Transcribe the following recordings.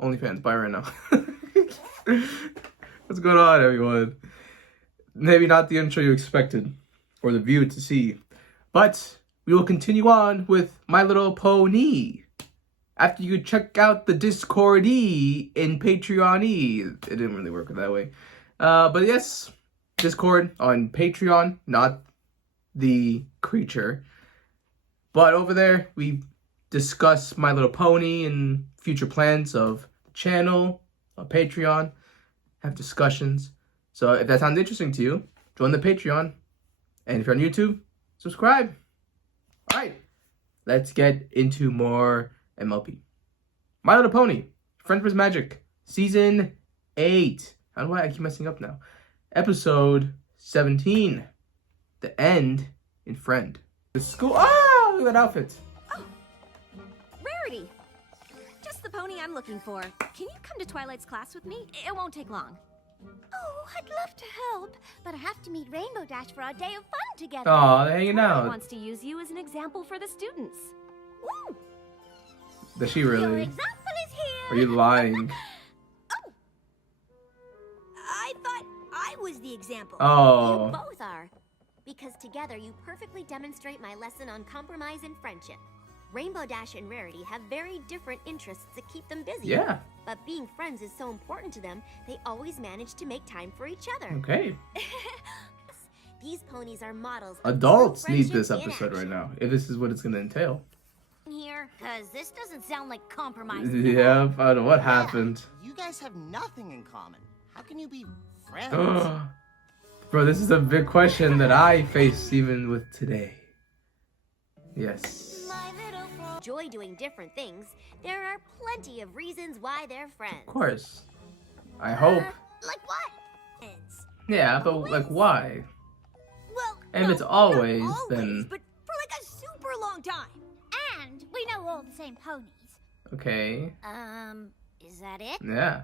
OnlyFans, buy right now. What's going on, everyone? Maybe not the intro you expected or the view to see, but we will continue on with My Little Pony. After you check out the Discord-y in Patreon-y. It didn't really work that way. But yes, Discord on Patreon, not the creature. But over there, we discuss My Little Pony and future plans of the channel, on Patreon, have discussions. So if that sounds interesting to you, join the Patreon. And if you're on YouTube, subscribe. All right, let's get into more MLP. My Little Pony, Friends vs. Magic, Season 8. How do I keep messing up now? Episode 17. The End in Friend. The school. Oh, look at that outfit. Oh, Rarity. Just the pony I'm looking for. Can you come to Twilight's class with me? It won't take long. Oh, I'd love to help, but I have to meet Rainbow Dash for our day of fun together. Aw, they're hanging Twilight out. wants to use you as an example for the students. Woo! Does she Your really? example is here. Are you lying? Oh! I thought I was the example. Oh. You both are. Because together you perfectly demonstrate my lesson on compromise and friendship. Rainbow Dash and Rarity have very different interests that keep them busy. Yeah. But being friends is so important to them, they always manage to make time for each other. Okay. These ponies are models. Of Adults true need this friendship in episode right action. now, if this is what it's going to entail. Here, because this doesn't sound like compromise. Yeah, I don't know what happened. You guys have nothing in common. How can you be friends? Bro, this is a big question that I face even with today. Yes. Enjoy doing different things. There are plenty of reasons why they're friends. Of course. I hope. Like what? Friends. Yeah, but like why? Well, And if no, it's always, not always, then... but for like a super long time. And we know all the same ponies. Okay. Is that it? Yeah.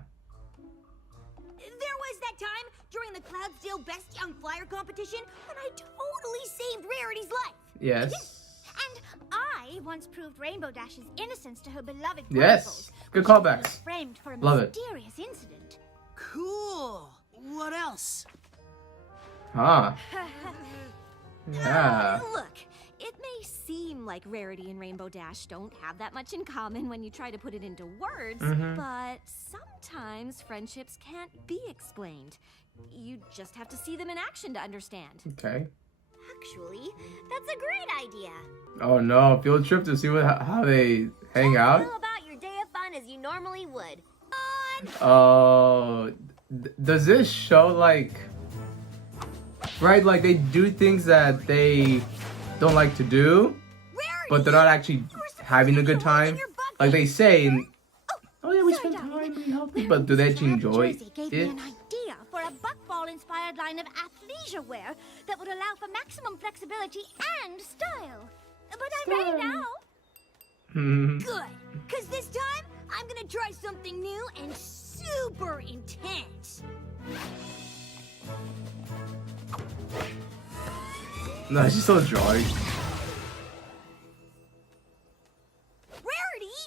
There was that time during the Cloudsdale Best Young Flyer competition when I totally saved Rarity's life. Yes. And I once proved Rainbow Dash's innocence to her beloved Yes. rivals, Good which had been callbacks. framed for a Love it. mysterious incident. Cool. What else? Huh. Yeah. Look, it may seem like Rarity and Rainbow Dash don't have that much in common when you try to put it into words, but sometimes friendships can't be explained. You just have to see them in action to understand. Okay. Actually, that's a great idea. Oh no, field trip to see how they hang out? Go about your day of fun as you normally would. Oh, does this show like, right? Like they do things that they don't like to do, but they're not actually having a good time. Like they say, and, oh yeah, we spend time being healthy, but do they actually enjoy Jersey gave me it? an idea for a buckball-inspired line of athleisure wear that would allow for maximum flexibility and style. But I'm ready now. Good, because this time I'm gonna try something new and super intense. No, she's still drawing. Rarity,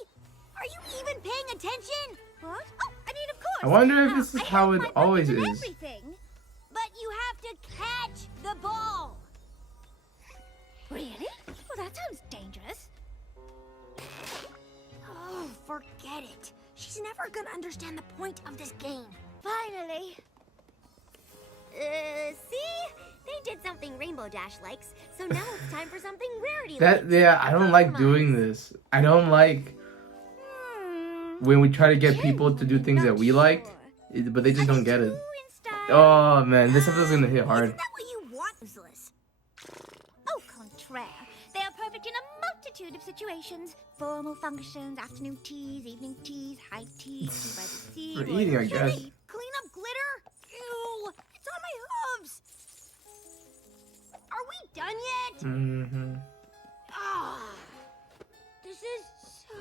are you even paying attention? What? Oh, I mean, of course. I wonder if this is I how have it my always buttons and is. Everything. But you have to catch the ball. Really? Well, that sounds dangerous. Oh, forget it. She's never gonna understand the point of this game. Finally. See? They did something Rainbow Dash likes, so now it's time for something Rarity That likes. yeah, I don't like doing this. I don't like when we try to get people to do things that we like, but they just don't get it. Oh man, this episode's gonna hit hard. Isn't that what you want? Useless. Au contraire. They are perfect in a multitude of situations. Formal functions, afternoon teas, evening teas, high tea, tea by the sea. For royal eating, I retreat. guess. Clean up glitter? Ew, it's on my hooves. Are we done yet? Mm-hmm. Ah, this is so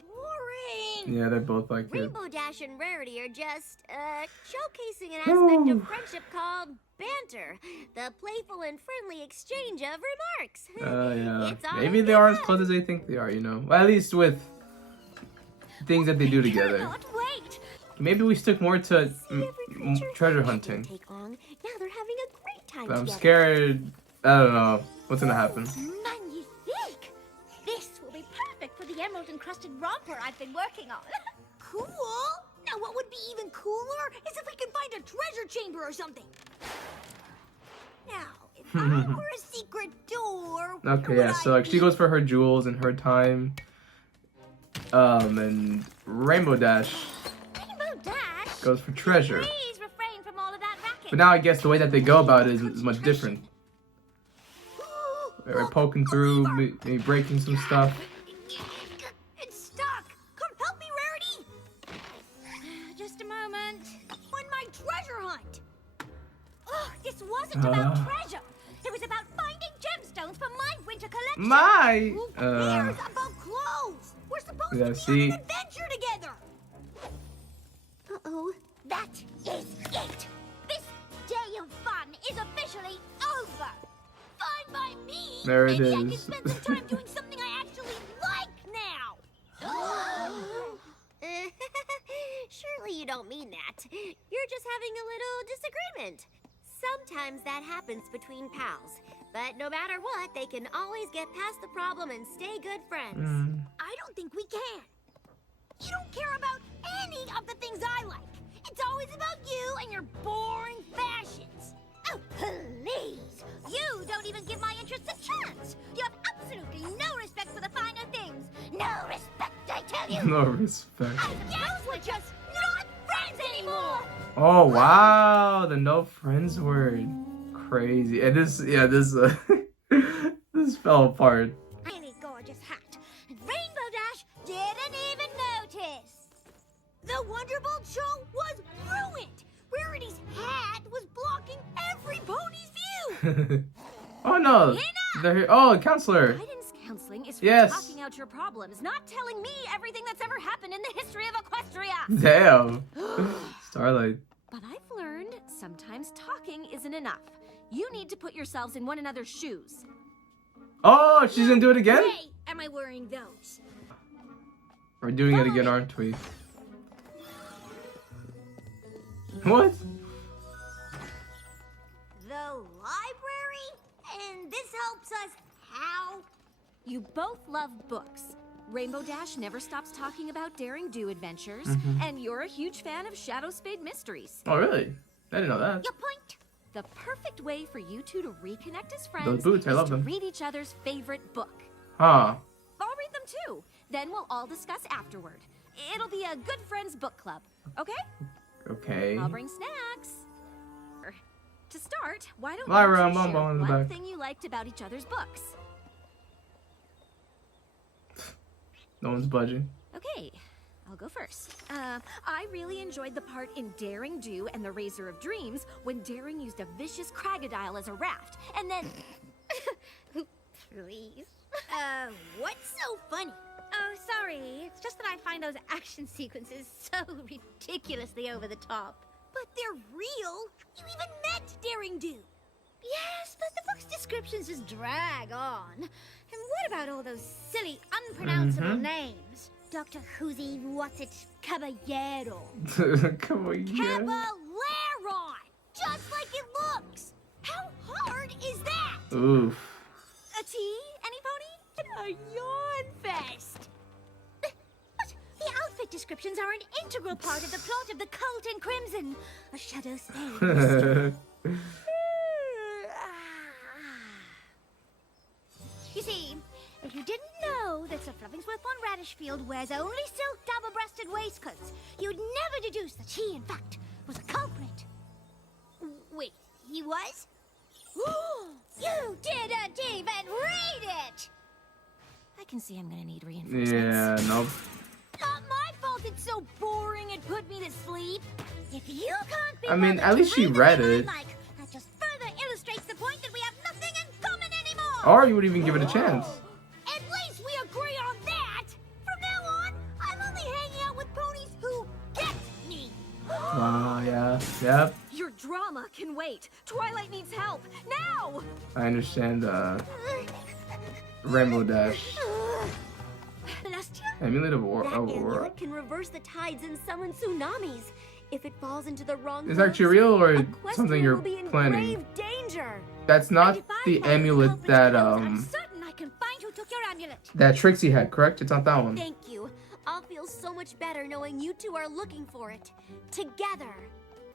boring. Yeah, they're both like it. Rainbow Dash and Rarity are just, showcasing an aspect of friendship called banter. The playful and friendly exchange of remarks. Yeah. It's all Maybe in they are good as close as they think they are, you know? Well, at least with things that they do together. Cannot wait. Maybe we stick more to treasure hunting. Take long. Now they're having a great time But I'm together. scared. I don't know what's gonna happen. Magnifique! This will be perfect for the emerald-encrusted romper I've been working on. Cool. Now what would be even cooler is if we could find a treasure chamber or something. Now, if I were a secret door, what Okay, would yeah. I So like she be? goes for her jewels and her time. And Rainbow Dash Rainbow Dash! goes for treasure. Please refrain from all of that racket. But now I guess the way that they go about it is much different. They're poking through, maybe breaking some stuff. It's stuck. Come help me, Rarity. Just a moment. On my treasure hunt. Oh, this wasn't about treasure. It was about finding gemstones for my winter collection. My Who cares about clothes? We're supposed yeah, to be see? on an adventure together. Uh-oh. That is it. This day of fun is officially over. Fine by me. There it Maybe I can is. spend some time doing something I actually like now. Surely you don't mean that. You're just having a little disagreement. Sometimes that happens between pals. But no matter what, they can always get past the problem and stay good friends. I don't think we can. You don't care about any of the things I like. It's always about you and your boring fashions. Oh, please. You don't even give my interests a chance. You have absolutely no respect for the finer things. No respect, I tell you. No respect. I guess we're just not friends anymore. Oh wow, the no friends word. Crazy. And this this fell apart. Really gorgeous hat. And Rainbow Dash didn't even notice. The Wonderbolt show was ruined. Rarity's hat was blocking every pony's view. Oh no. They're here. Oh, counselor. Guidance counseling is for Yes. talking out your problems, not telling me everything that's ever happened in the history of Equestria. Damn. Starlight. But I've learned sometimes talking isn't enough. You need to put yourselves in one another's shoes. Oh, she's gonna do it again? Hey, am I wearing those? We're doing it again, aren't we? What? The library? And this helps us how? You both love books. Rainbow Dash never stops talking about daring do adventures, and you're a huge fan of Shadow Spade mysteries. Oh, really? I didn't know that. Your point? The perfect way for you two to reconnect as friends Those boots, I is love to them. read each other's favorite book. Huh. I'll read them too. Then we'll all discuss afterward. It'll be a good friends book club, okay? Okay. I'll bring snacks. To start, why don't Lyra, you I'm two on share in the one back. thing you liked about each other's books? No one's budging. Okay, I'll go first. I really enjoyed the part in Daring Do and the Razor of Dreams when Daring used a vicious crocodile as a raft, and then... Please. What's so funny? Oh, sorry. It's just that I find those action sequences so ridiculously over the top. But they're real. You even met Daring Do. Yes, but the book's descriptions just drag on. And what about all those silly, unpronounceable names? Dr. Whoosy, what's it, Caballero. Come on, yeah. Caballeron! Just like it looks. How hard is that? Oof. A tea? Any pony? A yawn fest. But the outfit descriptions are an integral part of the plot of the Cult in Crimson, a Shadow Spade mystery. You see, if you didn't know that Sir Fluffingsworth von Radishfield wears only silk double-breasted waistcoats, you'd never deduce that he, in fact, was a culprit. Wait, he was? You didn't even read it! I can see I'm gonna need reinforcements. Yeah, nope. Not my fault it's so boring and put me to sleep. If you can't be I mean, bothered at to least she read the read thing I it. like, that just further illustrates the point that we have nothing in common anymore! Or you would even give it a chance. At least we agree on that. From now on, I'm only hanging out with ponies who get me. Wow, yeah. Yep. Your drama can wait. Twilight needs help. Now! I understand, Rainbow Dash. Celestia? Amulet of That Aurora. amulet can reverse the tides and summon tsunamis. If it falls into the wrong Is hands, that actually real or Equestria something you're will be in planning? grave danger. That's not And if I the find amulet culprit's that clues, I'm certain I can find who took your amulet. that Trixie had, correct? It's not that one. Thank you. I'll feel so much better knowing you two are looking for it. Together.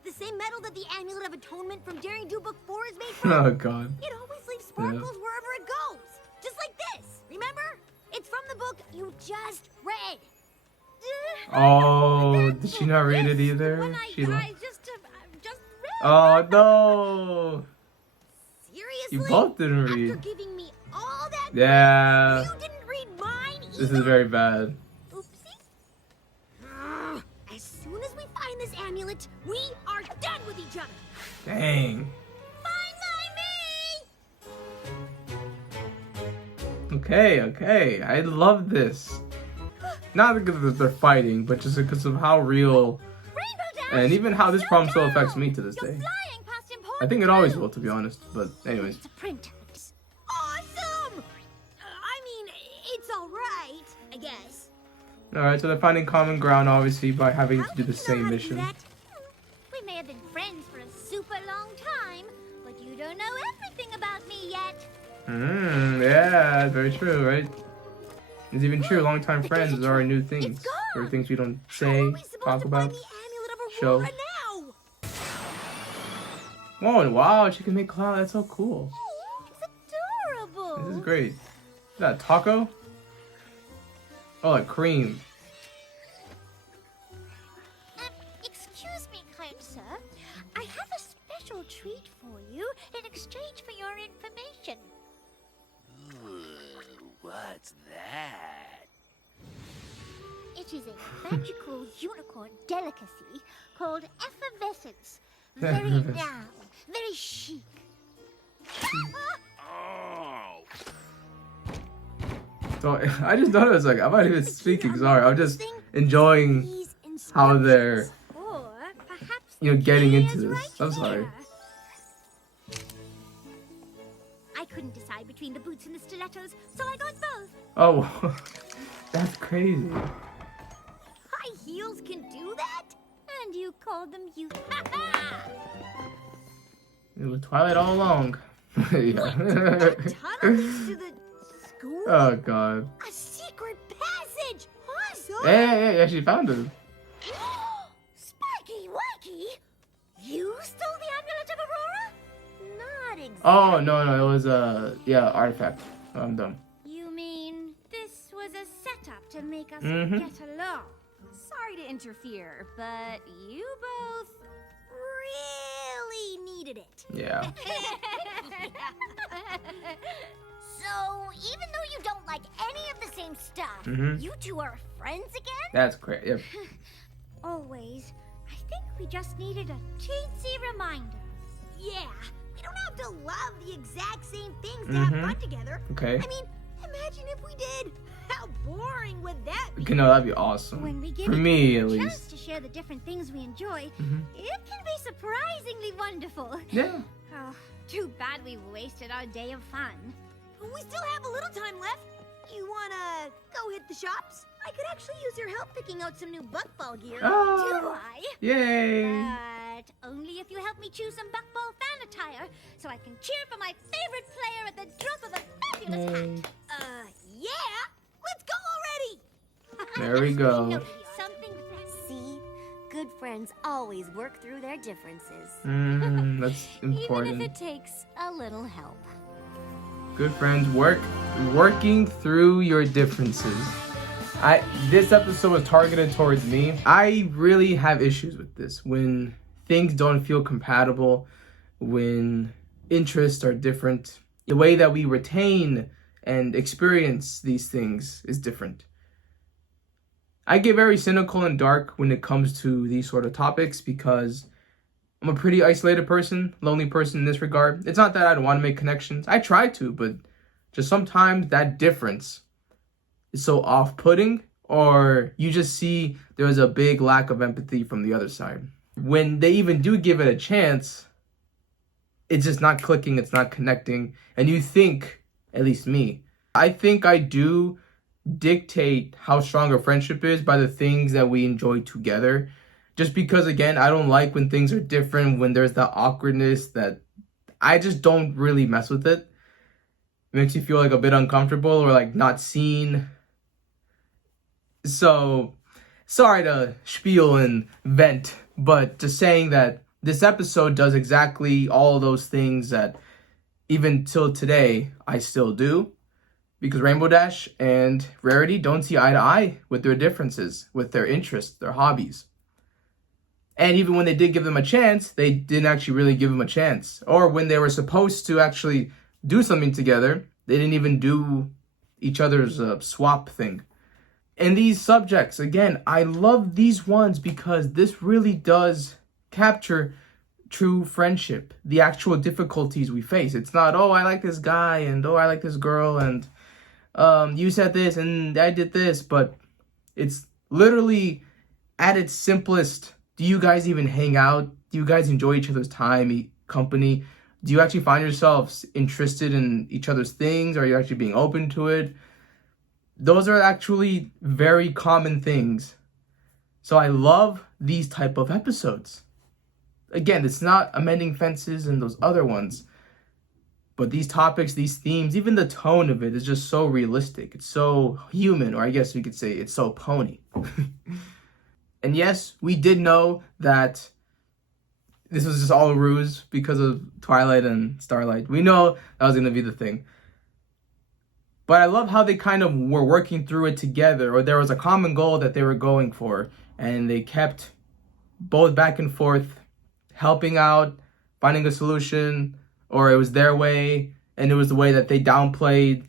The same metal that the Amulet of Atonement from Daring Do Book 4 is made from. Oh god. It always leaves sparkles wherever it goes. Just like this. Remember? It's from the book you just read. Oh, did she not read it When either? I She. just read. Oh no! Seriously? You both didn't After read. giving me all that, Yeah. you didn't read mine either. This is very bad. Oopsie. As soon as we find this amulet, we are done with each other. Dang. Fine by me. Okay. I love this. Not because they're fighting, but just because of how real Rainbow Dash! and even how this problem still affects me to this You're day. flying past important I think it always clues. will, to be honest. But anyways. It's a print. Awesome. I mean, it's all right, I guess. Alright, so they're finding common ground, obviously, by having to do the How same do you know how to do mission. that? We may have been friends for a super long time, but you don't know everything about me yet. Yeah, very true, right? It's even true, longtime friends are new things. Or things we don't How say, are we supposed talk to about. find the Amulet of show. Aurora now? Whoa, wow, she can make cloud. That's so cool. It's adorable. This is great. Is that a taco? Oh, like cream. Excuse me, kind sir. I have a special treat for you in exchange for your information. What's that? It is a magical unicorn delicacy called effervescence. Very now, very chic. Oh! So I just noticed, like, I'm not even speaking. Sorry, I'm just enjoying These how they're, instructions. Or perhaps you know, the getting key into is this. right I'm sorry. there. I couldn't decide between the boots and the stilettos, so I got both. Oh, that's crazy. High heels can do that? And you called them you. It was Twilight all along. Yeah. Tunnel leads to the school? Oh god. A secret passage! Awesome! Hey, she found it. Spiky Wakey! You stole the Amulet of Aurora? Not exactly. Oh no, it was yeah, artifact. I'm done. You mean this was a setup to make us Mhm. get along? Sorry to interfere, but you both Really needed it. Yeah. So, even though you don't like any of the same stuff, Mhm. you two are friends again? That's great. Yep. Always. I think we just needed a teensy reminder. Yeah, we don't have to love the exact same things to have fun together. Okay. I mean, imagine if we did. How boring would that be? Okay, no, that'd be awesome. When we give For each me, other at a chance least. to share the different things we enjoy, Mhm. it can be surprisingly wonderful. Yeah. Oh, too bad we wasted our day of fun. We still have a little time left. You wanna go hit the shops? I could actually use your help picking out some new buckball gear. Do Oh, I? yay. But only if you help me choose some buckball fan attire, so I can cheer for my favorite player at the drop of a fabulous hat. Yeah! Let's go already! There we go. No, something See? Good friends always work through their differences. That's even important. if it takes a little help. Good friends working through your differences. This episode was targeted towards me. I really have issues with this when things don't feel compatible, when interests are different. The way that we retain and experience these things is different. I get very cynical and dark when it comes to these sort of topics because I'm a pretty isolated person, lonely person in this regard. It's not that I don't want to make connections. I try to, but just sometimes that difference is so off-putting, or you just see there's a big lack of empathy from the other side. When they even do give it a chance, it's just not clicking, it's not connecting, and you think, at least me, I think I do dictate how strong a friendship is by the things that we enjoy together. Just because, again, I don't like when things are different, when there's that awkwardness that I just don't really mess with it. It makes you feel like a bit uncomfortable or like not seen. So, sorry to spiel and vent, but just saying that this episode does exactly all of those things that even till today I still do. Because Rainbow Dash and Rarity don't see eye to eye with their differences, with their interests, their hobbies. And even when they did give them a chance, they didn't actually really give them a chance. Or when they were supposed to actually do something together, they didn't even do each other's swap thing. And these subjects, again, I love these ones because this really does capture true friendship, the actual difficulties we face. It's not, oh, I like this guy, and oh, I like this girl, and you said this and I did this, but it's literally at its simplest. Do you guys even hang out? Do you guys enjoy each other's time, company? Do you actually find yourselves interested in each other's things? Are you actually being open to it? Those are actually very common things. So I love these type of episodes. Again, it's not amending fences and those other ones. But these topics, these themes, even the tone of it is just so realistic. It's so human, or I guess we could say it's so pony. And yes, we did know that this was just all a ruse because of Twilight and Starlight. We know that was going to be the thing. But I love how they kind of were working through it together, or there was a common goal that they were going for, and they kept both back and forth, helping out, finding a solution, or it was their way, and it was the way that they downplayed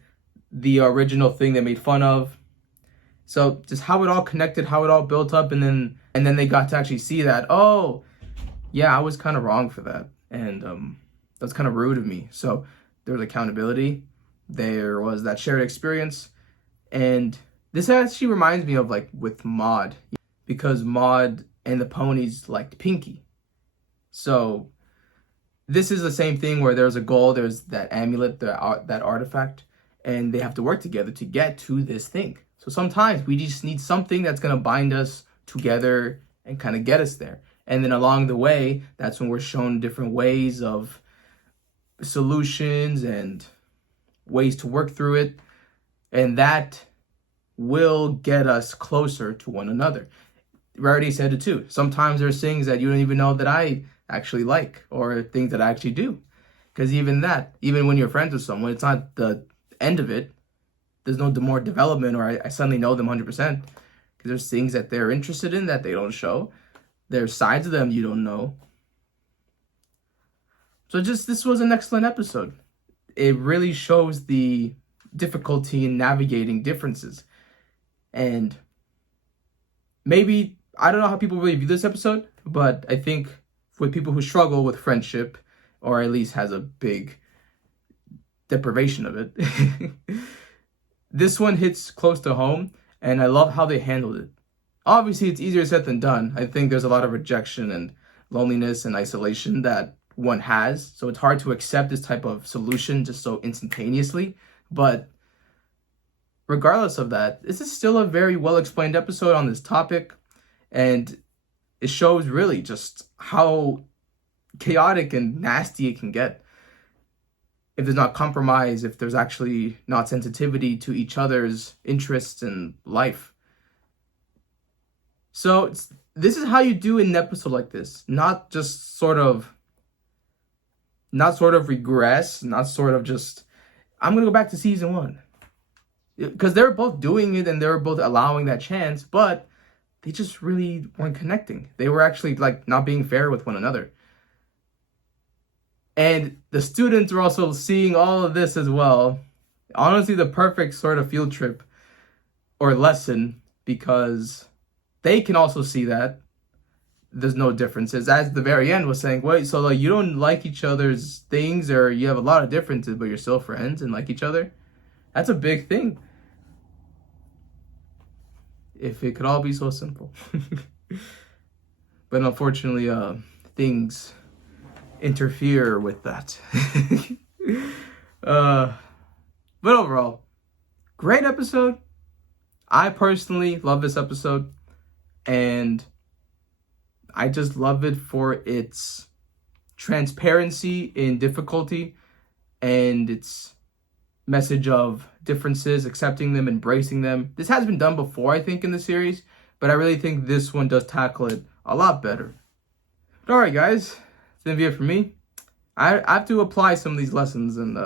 the original thing they made fun of. So just how it all connected, how it all built up, and then they got to actually see that, oh, yeah, I was kind of wrong for that, and that's kind of rude of me. So there was accountability, there was that shared experience, and this actually reminds me of like with Maud, because Maud and the ponies liked Pinky. So this is the same thing where there's a goal, there's that amulet, that artifact, and they have to work together to get to this thing. So sometimes we just need something that's going to bind us together and kind of get us there. And then along the way, that's when we're shown different ways of solutions and ways to work through it. And that will get us closer to one another. Rarity said it too. Sometimes there's things that you don't even know that I actually like, or things that I actually do. Because even when you're friends with someone, it's not the end of it. There's no more development, or I suddenly know them 100%. Because there's things that they're interested in that they don't show. There's sides of them you don't know. So this was an excellent episode. It really shows the difficulty in navigating differences. And maybe, I don't know how people really view this episode, but I think with people who struggle with friendship, or at least has a big deprivation of it, this one hits close to home, and I love how they handled it. Obviously, it's easier said than done. I think there's a lot of rejection and loneliness and isolation that one has, so it's hard to accept this type of solution just so instantaneously. But regardless of that, this is still a very well explained episode on this topic, and it shows really just how chaotic and nasty it can get if there's not compromise, if there's actually not sensitivity to each other's interests and life. So this is how you do an episode like this, not just sort of regress, not sort of just, I'm gonna go back to season 1, because they're both doing it and they're both allowing that chance, but they just really weren't connecting. They were actually like not being fair with one another. And the students were also seeing all of this as well. Honestly, the perfect sort of field trip or lesson, because they can also see that there's no differences. As the very end was saying, wait, so like you don't like each other's things, or you have a lot of differences, but you're still friends and like each other? That's a big thing. If it could all be so simple. But unfortunately, things interfere with that. But overall, great episode. I personally love this episode, and I just love it for its transparency in difficulty and its message of differences, accepting them, embracing them. This has been done before, I think, in the series, but I really think this one does tackle it a lot better. But alright, guys, that's gonna be it for me. I have to apply some of these lessons, and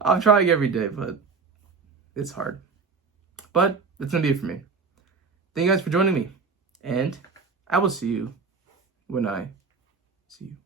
I'm trying every day, but it's hard. But that's gonna be it for me. Thank you guys for joining me, and I will see you when I see you.